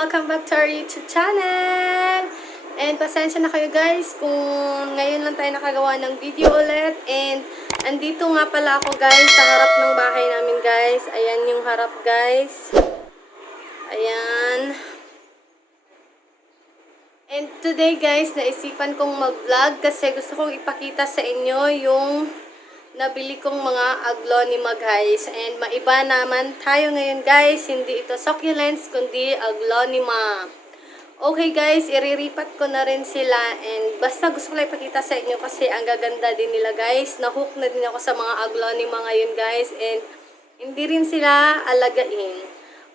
Welcome back to our YouTube channel! And pasensya na kayo guys kung ngayon lang tayo nakagawa ng video ulit. And andito nga pala ako guys sa harap ng bahay namin guys. Ayan yung harap guys. Ayan. And today guys, naisipan kong mag-vlog kasi gusto kong ipakita sa inyo yung nabili kong mga aglonema guys. And maiba naman tayo ngayon guys. Hindi ito succulents kundi aglonema. Okay guys, iriripat ko na rin sila. And basta gusto ko lang ipakita sa inyo kasi ang gaganda din nila guys. Nahook na din ako sa mga aglonema ngayon guys. And hindi rin sila alagain.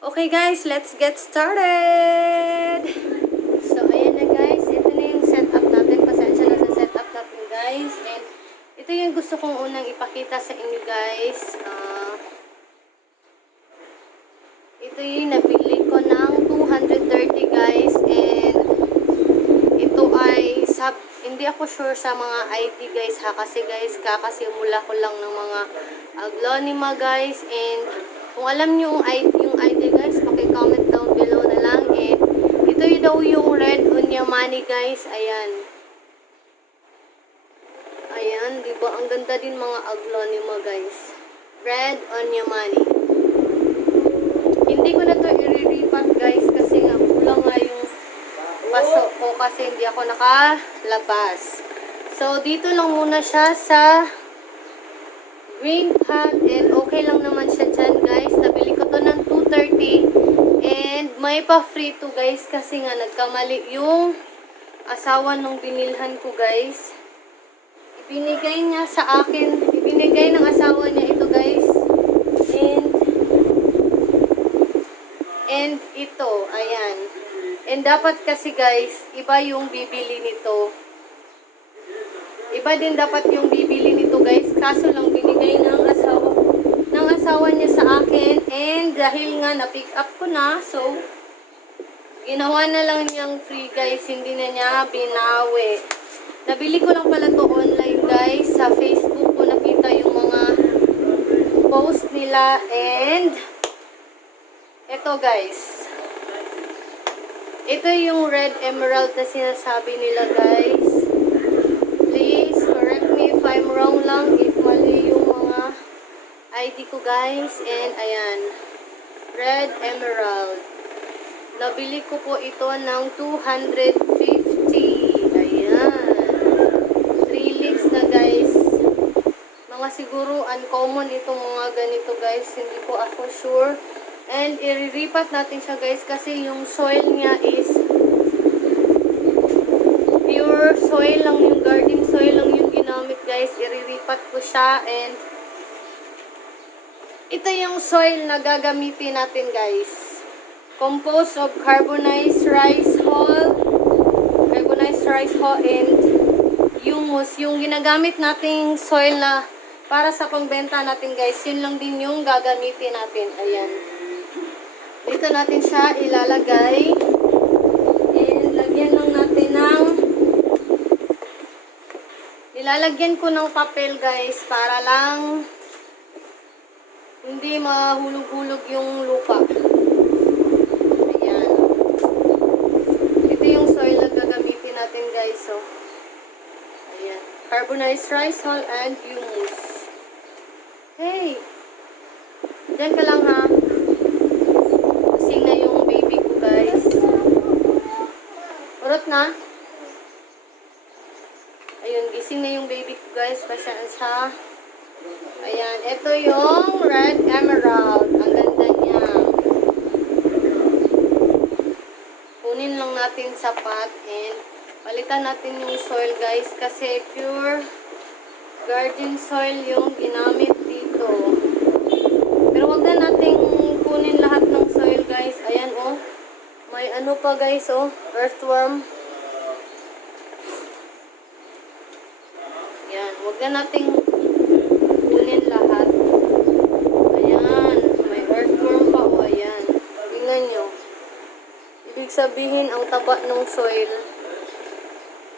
Okay guys, let's get started! So ayan na guys, ito na yung setup natin. Pasensya na sa setup natin guys. And ito yung gusto kong unang ipakita sa inyo guys. Ito yung nabili ko ng 230 guys. And ito ay hindi ako sure sa mga ID guys ha. Kasi guys, kakasimula ko lang ng mga aglonema guys. And kung alam nyo yung ID guys, paki-comment down below na lang. And ito yung daw yung red onyamani guys. Ayan. Ayan, diba? Ang ganda din mga aglonema guys. Red onyamani. Hindi ko na to iriripat guys kasi nga kulang nga yung pasok ko kasi hindi ako nakalabas. So, dito lang muna siya sa green pot and okay lang naman siya dyan guys. Nabili ko to ng 230 and may pa free to guys kasi nga nagkamali yung asawa nung binilhan ko guys. Ibinigay niya sa akin, ibinigay ng asawa niya ito guys. And ito, ayan. And dapat kasi guys, iba yung bibili nito. Iba din dapat yung bibili nito guys. Kaso lang binigay ng asawa niya sa akin. And dahil nga na-pick up ko na, so ginawa na lang niyang free guys. Hindi na niya binawi. Nabili ko lang pala to online guys. Sa Facebook ko nakita yung mga post nila. And ito guys. Ito yung red emerald na sinasabi nila guys. Please correct me if I'm wrong lang. If mali yung mga ID ko guys. And ayan. Red emerald. Nabili ko po ito ng 250. Guys, mga siguro uncommon itong mga ganito guys, hindi ko ako sure. And iriripat natin siya guys kasi yung soil niya is pure soil lang, yung garden soil lang yung ginamit guys. Iriripat ko siya and ito yung soil na gagamitin natin guys. Composed of carbonized rice hull and humus, yung ginagamit nating soil na para sa pangbenta natin guys, yun lang din yung gagamitin natin. Ayan. Dito natin siya ilalagay. And lagyan lang natin ng nilalagyan ko ng papel guys para lang hindi mahulog-hulog yung lupa. Ayan. Ito yung soil na gagamitin natin guys. So carbonized rice hull and humus. Hey! Diyan ka lang ha. Gising na yung baby ko guys. Urot na. Ayun, gising na yung baby ko guys. Pasensya. Ayan, ito yung red emerald. Ang ganda niya. Kunin lang natin sa pot and palitan natin yung soil guys kasi pure garden soil yung ginamit dito. Pero wag na nating kunin lahat ng soil guys. Ayan oh. May ano pa guys oh. Earthworm. Ayan. Wag na nating kunin lahat. Ayan. May earthworm pa oh. Ayan. Tingnan nyo. Ibig sabihin ang taba ng soil.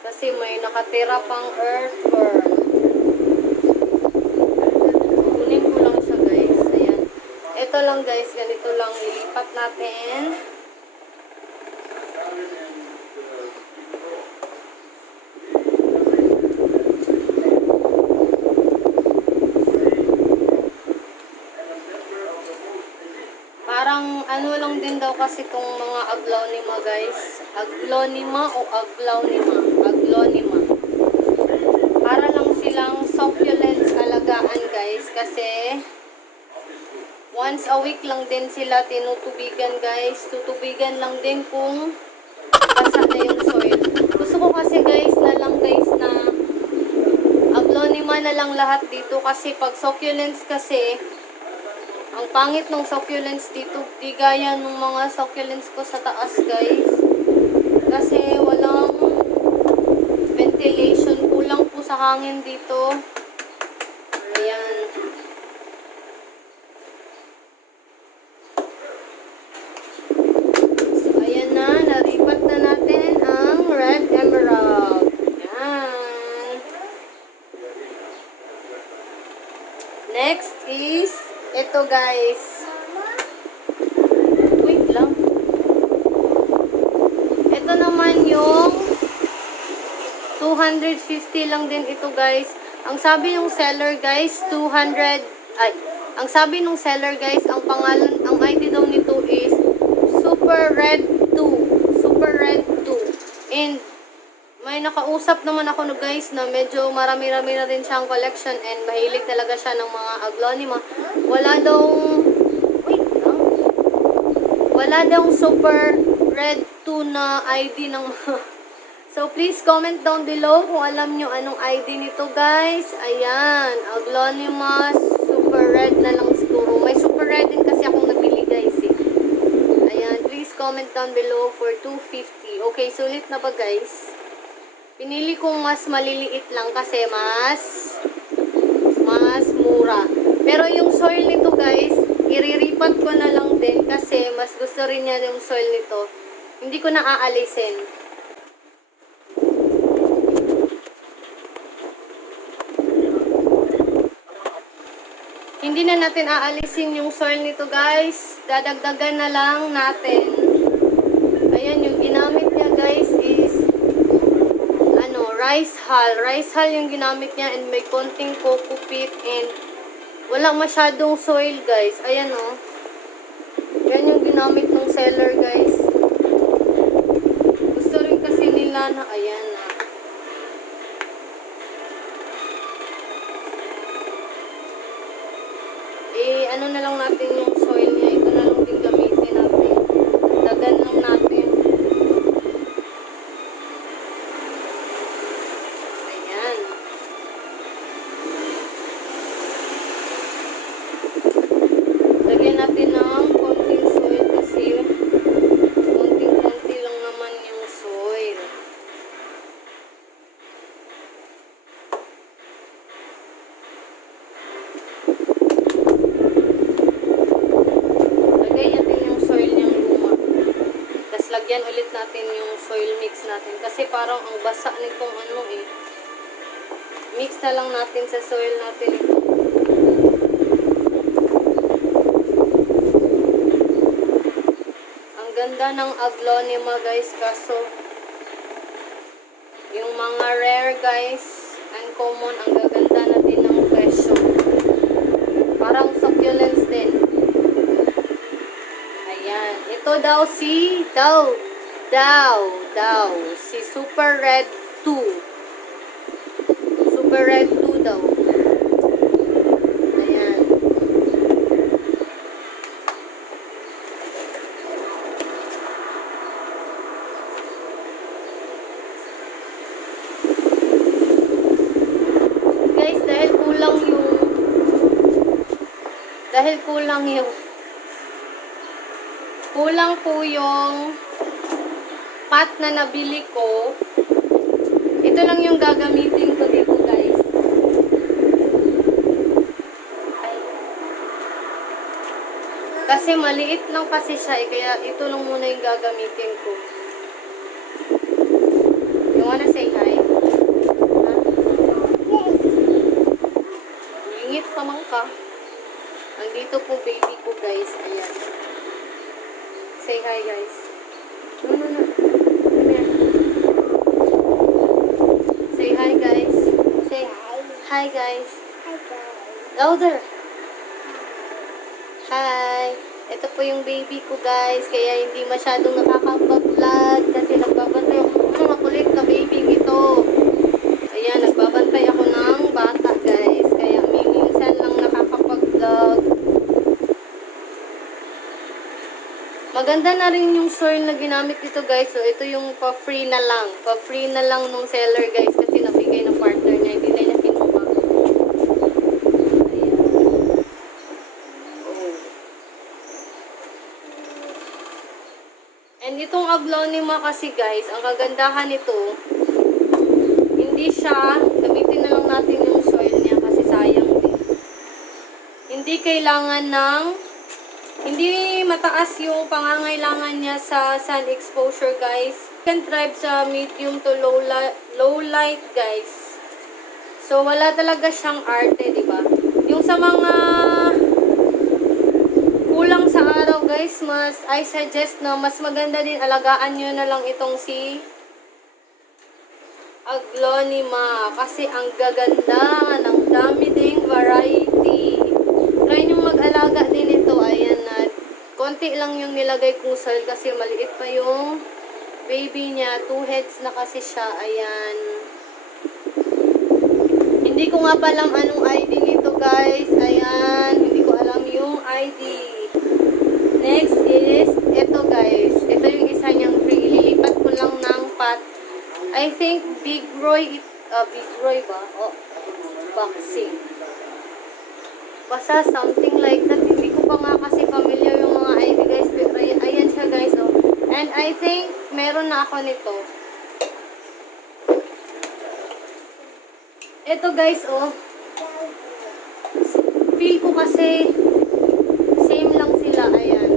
Kasi may nakatira pang earthworm. Kunin ko lang siya guys. Ayan. Ito lang guys. Ganito lang ilipat natin. kasi itong mga aglonema guys. Aglonema o aglonema? Aglonema. Para lang silang succulents alagaan guys. Kasi once a week lang din sila tinutubigan guys. Tutubigan lang din kung basa na yung soil. Gusto ko kasi guys na lang guys na aglonema na lang lahat dito. Kasi pag succulents kasi, ang pangit ng succulents dito, di gaya ng mga succulents ko sa taas guys. Kasi walang ventilation, kulang po sa hangin dito. Ayan. So ayan na, naripat na natin ang red emerald. Ayan. Next is ito guys. Wait lang. Ito naman yung 250 lang din ito guys. Ang sabi ng seller guys, 200 ay, ang sabi ng seller guys, ang pangalan, ang ID daw nito is Super Red 2. Super Red 2. And may nakausap naman ako no guys na medyo marami-rami na rin siyang collection and mahilig talaga siya ng mga aglonema. Wala daw, wait lang. Wala daw Super Red 2 na ID ng So, please comment down below kung alam nyo anong ID nito, guys. Ayan. Aglonema Super Red na lang siguro. May Super Red din kasi akong nabili, guys, eh. Ayan. Please comment down below for 250. Okay, sulit na ba, guys? Pinili kong mas maliliit lang kasi mas mura. Pero yung soil nito, guys, iriripat ko na lang din kasi mas gusto rin niya yung soil nito. Hindi ko na aalisin. Hindi na natin aalisin yung soil nito guys. Dadagdagan na lang natin. Ayan, yung ginamit niya guys is rice hull. Rice hull yung ginamit niya and may konting coco peat and wala masyadong soil guys. Ayan o. Yan yung ginamit ng seller guys. Gusto rin kasi nila na ayan na. Ano na lang natin yung soil niya. Ito na lang din gamitin natin. Dagan lang natin. Ayan. Lagyan natin ng konting soil kasi konting-konti lang naman yung soil. Lagyan ulit natin yung soil mix natin. Kasi parang ang basa nitong mix na lang natin sa soil natin ito. Ang ganda ng aglonema guys. Kaso, yung mga rare guys, uncommon, ang gaganda na din ng presyo. Parang succulents din. Ito daw si si Super Red 2. Super Red 2 daw. Ayan. Guys, dahil kulang po yung pot na nabili ko. Ito lang yung gagamitin ko dito guys. Kasi maliit lang kasi siya kaya ito lang muna yung gagamitin ko. You wanna say hi? Ingit pa man ka. Andito po baby ko guys. Ayan. Say hi guys. No. Come here. Say hi guys. Say hi guys. Hi guys. Louder. Hi. Ito po yung baby ko guys, kaya hindi masyadong nakakapag-vlog kasi nagbabantay ako ng makulit na baby ito. Ayan, nagbabantay ako ng bata guys, kaya minsan lang nakakapag-vlog. Maganda na rin yung soil na ginamit dito guys, so ito yung pa-free na lang nung seller guys kasi nabigay ng partner niya, hindi na niya kinuha. Ayan. Oh. And itong aglonema kasi guys, ang kagandahan nito, hindi siya, gamitin na lang natin yung soil niya kasi sayang din. Hindi kailangan ng, hindi mataas yung pangangailangan niya sa sun exposure guys. You can thrive sa medium to low light guys. So wala talaga siyang arte, di ba? Yung sa mga kulang sa araw guys, I suggest na mas maganda din alagaan nyo na lang itong si aglonema kasi ang gaganda ng dami ding variety. Try nyo mag-alaga din ito. Ayan na. Konti lang yung nilagay kong soil kasi maliit pa yung baby niya. 2 heads na kasi siya. Ayan. Hindi ko nga palam anong ID nito guys. Ayan. Hindi ko alam yung ID. Next is ito guys. Ito yung isa niyang free. Ililipat ko lang ng pot. I think Big Roy ba? Oh, boxing. Basta something like that. Hindi ko pa nga kasi familiar yung mga ID guys. Pero ayan siya guys. Oh. And I think meron na ako nito. Ito guys oh. Feel ko kasi same lang sila. Ayan.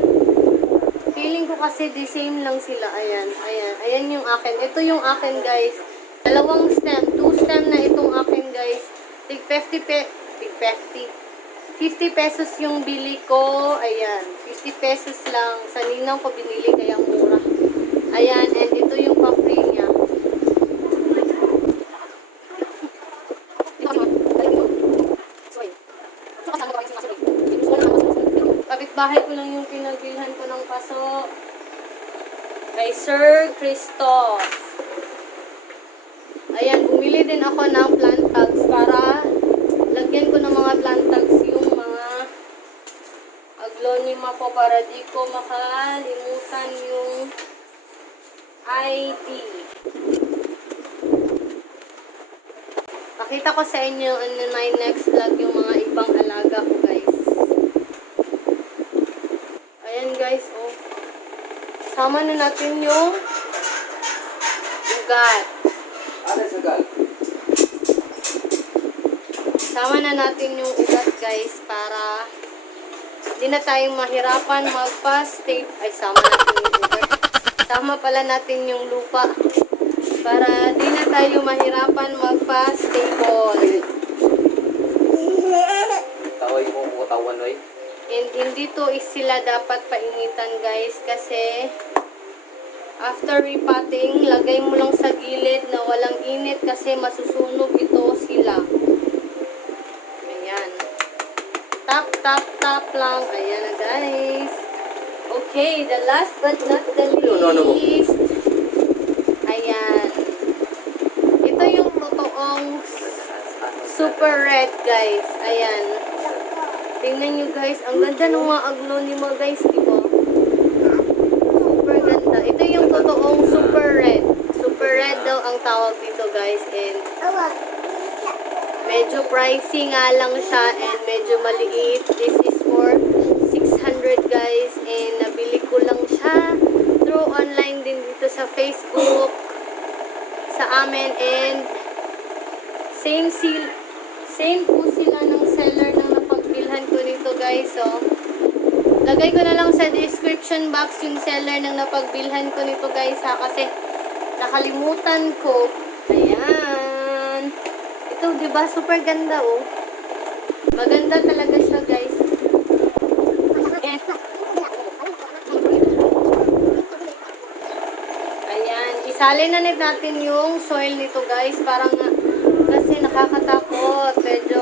Feeling ko kasi the same lang sila. Ayan. Ayan. Ayan yung akin. Ito yung akin guys. 2 stem. 2 stem na itong akin guys. Tig 50 pesos yung bili ko. Ayan. 50 pesos lang. Sa Ninang ko binili kaya mura. Ayan. And ito yung pa-free niya. Kapitbahay ko lang yung pinagbilhan ko ng paso. Kay Sir Christoph. Ayan. Bumili din ako ng plant tags para lagyan ko ng mga plant tags yung mga aglonema po para di ko makalimutan yung ID. Pakita ko sa inyo in my next vlog yung mga ibang alaga ko guys. Ayan guys, oh. Sama na natin yung ugat. Ano sa ugat? Sama na natin yung ugat guys para hindi na tayong mahirapan magpa-staple. Ay, sama natin yung ugat. Sama pala natin yung lupa para di na tayo mahirapan magpa-staple. Taway mo o tawan oy. And hindi to is sila dapat painitan guys kasi after repotting, lagay mo lang sa gilid na walang init kasi masusunog ito sila. Ayan. Tap lang. Ayan na guys. Okay, the last but not the least. Ayan. Ito yung totoong super red guys. Ayan. Tingnan nyo guys. Ang ganda ng mga aglonema guys. Diba? Super ganda. Ito yung totoong super red. Super red daw ang tawag dito guys. And medyo pricey nga lang siya and medyo maliit. This is for 600 guys and nabili ko lang siya through online din dito sa Facebook sa amin and same po sila ng seller na napagbilhan ko nito guys. So, lagay ko na lang sa description box yung seller ng napagbilhan ko nito guys ha kasi nakalimutan ko. Ayan. Ito, diba? Super ganda, oh. Maganda talaga siya, guys. Ayan. Isali na natin yung soil nito, guys. Parang kasi nakakatakot. Medyo,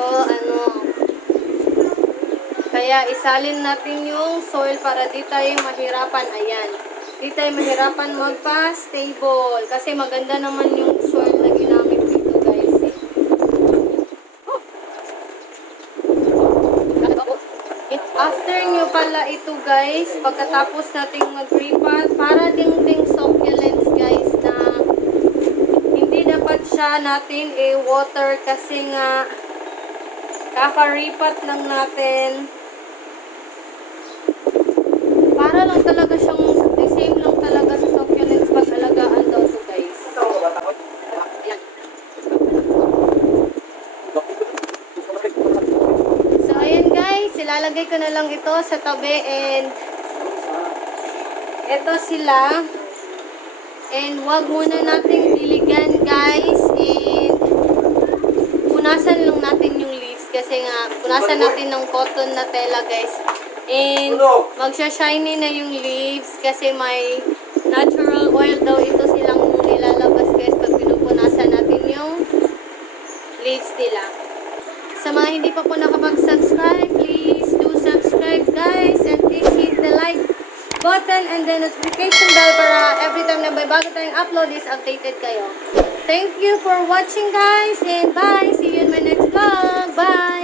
Kaya isalin natin yung soil para di tayo mahirapan. Ayan. Di tayo mahirapan magpa-stable. Kasi maganda naman yung soil na ginamit dito guys. After nyo pala ito guys, pagkatapos nating mag-repot, para ding succulents guys na hindi dapat siya natin i-water kasi nga kaka-repot lang natin. Para lang talaga siyang the same lang talaga sa succulents pag-alagaan daw to guys. Ayan. So ayan guys, ilalagay ko na lang ito sa tabi and ito sila. And wag muna nating diligan guys and punasan lang natin yung leaves kasi nga punasan natin ng cotton na tela guys. And magsha-shiny na yung leaves kasi may natural oil daw ito silang nilalabas guys pag pinupunasan natin yung leaves nila. Sa mga hindi pa po nakapag-subscribe, please do subscribe guys and please hit the like button and the notification bell para every time na may bago tayong upload is updated kayo. Thank you for watching guys and bye! See you in my next vlog! Bye!